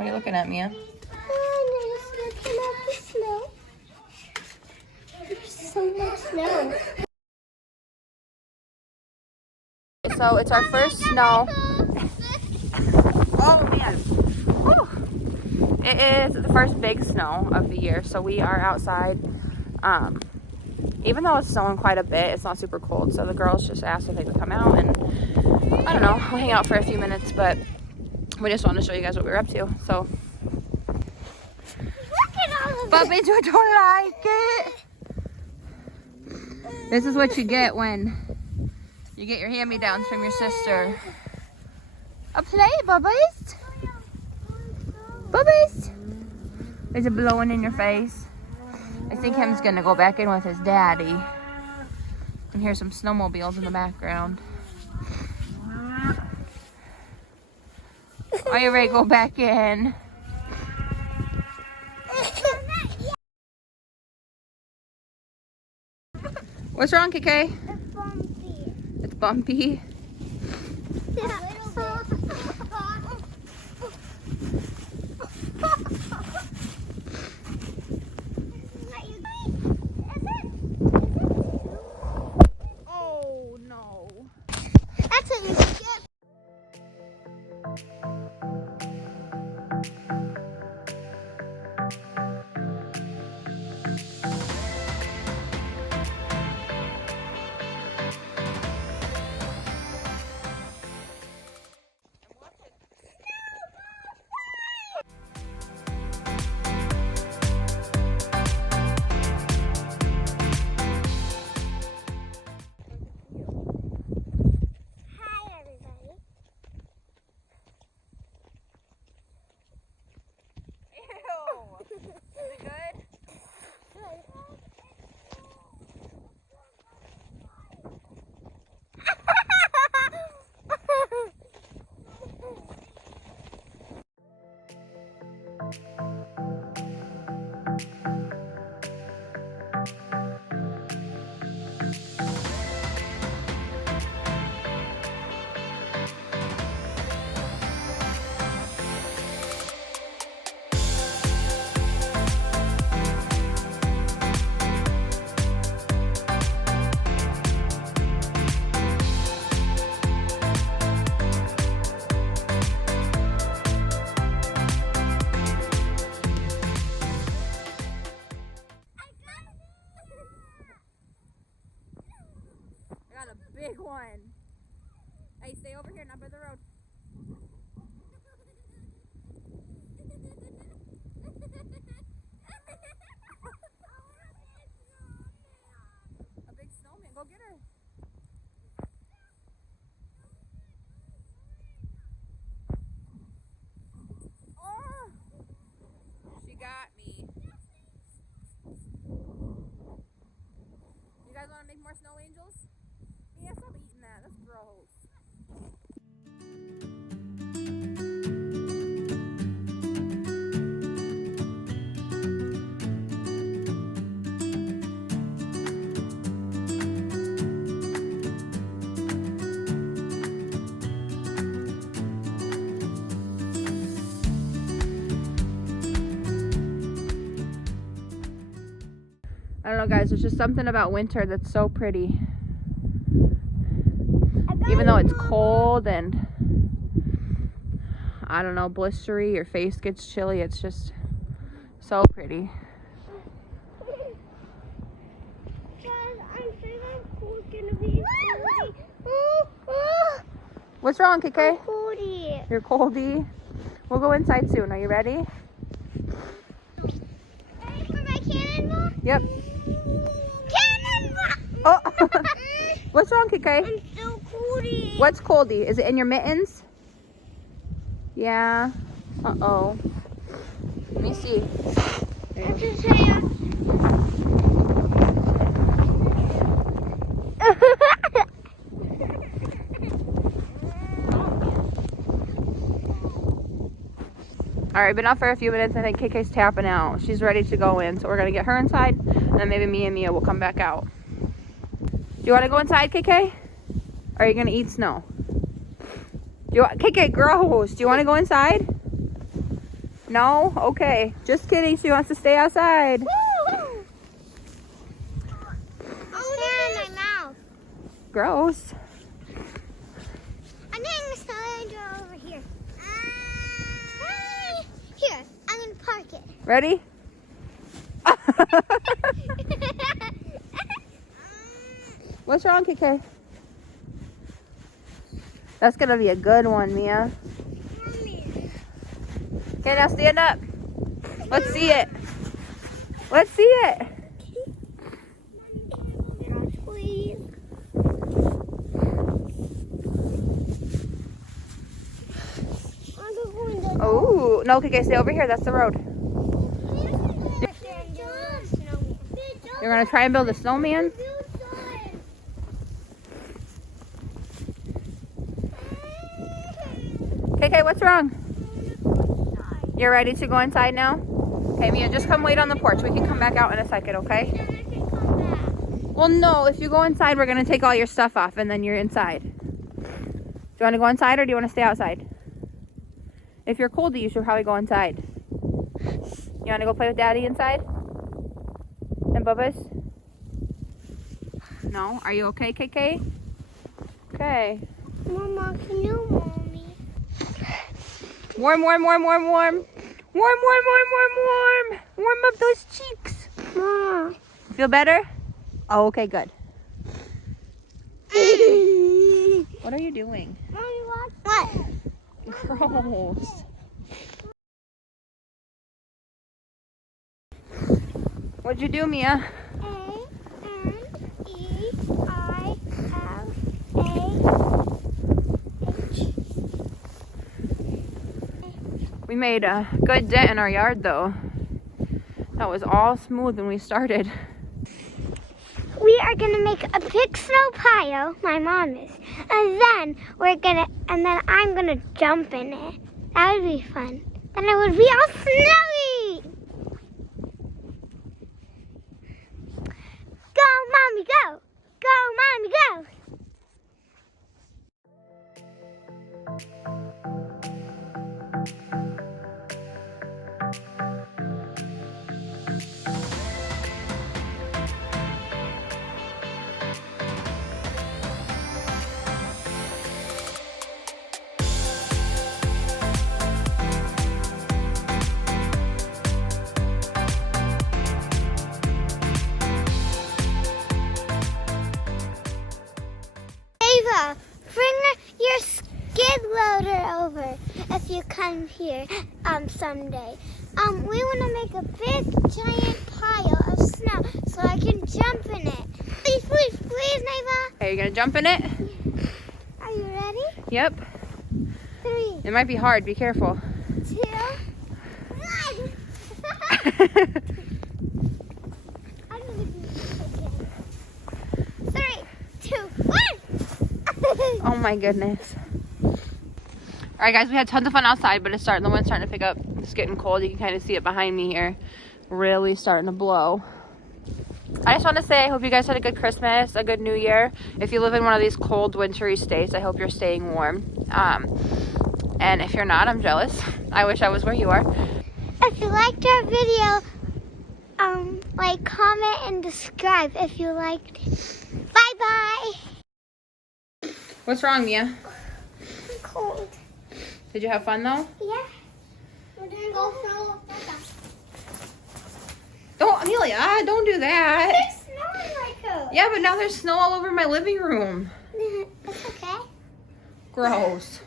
What are you looking at, Mia? I'm just looking at the snow. There's so much snow. So it's our first snow. Oh man. Whew. It is the first big snow of the year, so we are outside. Even though it's snowing quite a bit, it's not super cold, so the girls just asked if they could come out, and I don't know, we'll hang out for a few minutes, but we just want to show you guys what we were up to. So Look at all of puppies, we don't like it. This is what you get when you get your hand-me-downs from your sister. A play, Bubbies. Bubbies. Is it blowing in your face? I think him's gonna go back in with his daddy. And here's some snowmobiles in the background. Are you ready to go back in? What's wrong, KK? It's bumpy. It's bumpy. Oh no. That's what you should get. Big one. Hey, stay over here, not by the road. A big snowman. Go get her. Oh, she got me. You guys want to make more snow angels? Yeah, stop eating that. That's gross. I don't know, guys. There's just something about winter that's so pretty. Even though it's cold and, I don't know, blistery, your face gets chilly, it's just so pretty. What's wrong, KK? I'm coldy. You're coldy? We'll go inside soon. Are you ready? Ready for my cannonball? Yep. Cannonball! Oh! What's wrong, KK? I'm so coldy. What's coldy? Is it in your mittens? Yeah. Uh-oh. Let me see. That's his hand. All right, been out for a few minutes. I think KK's tapping out. She's ready to go in, so we're gonna get her inside, and then maybe me and Mia will come back out. Do you want to go inside, KK? Or are you gonna eat snow? KK, gross. Do you want to go inside? No? Okay. Just kidding. She wants to stay outside. Woo! Oh, in my mouth. Gross. I'm getting the snow over here. Here, I'm gonna park it. Ready? What's wrong, KK? That's gonna be a good one, Mia. Okay, now stand up. Let's see it. Let's see it. Please. Oh, no, KK, stay over here. That's the road. You're gonna try and build a snowman? KK, what's wrong? You're ready to go inside now? Okay, Mia, just come wait on the porch. We can come back out in a second, okay? Well, no, if you go inside, we're gonna take all your stuff off and then you're inside. Do you wanna go inside or do you wanna stay outside? If you're cold, you should probably go inside. You wanna go play with Daddy inside? And Bubba's? No? Are you okay, KK? Okay. Mama, can you warm me? Warm, warm, warm, warm, warm. Warm, warm, warm, warm, warm. Warm up those cheeks. Mama. Feel better? Oh, okay, good. What are you doing? Mommy, what? Gross. What'd you do, Mia? We made a good dent in our yard, though. That was all smooth when we started. We are gonna make a big snow pile. My mom is, and then I'm gonna jump in it. That would be fun. Then it would be all snowy. Go, mommy, go! Go, mommy, go! Ava, bring your skid loader over if you come here someday. We want to make a big giant pile of snow so I can jump in it. Please, please, please, Ava. Okay, you gonna jump in it? Are you ready? Yep. 3, It might be hard. Be careful. 2, 1. I'm gonna do this again. 3, 2, 1. Oh my goodness. All right, guys, we had tons of fun outside, but the wind's starting to pick up. It's getting cold. You can kind of see it behind me here. Really starting to blow. I just want to say I hope you guys had a good Christmas, a good New Year. If you live in one of these cold, wintry states, I hope you're staying warm. And if you're not, I'm jealous. I wish I was where you are. If you liked our video, like, comment, and subscribe if you liked it. Bye-bye. What's wrong, Mia? I'm cold. Did you have fun, though? Yeah. We're gonna go snow. Don't, Amelia, don't do that. It's snowing like a... Yeah, but now there's snow all over my living room. It's okay. Gross.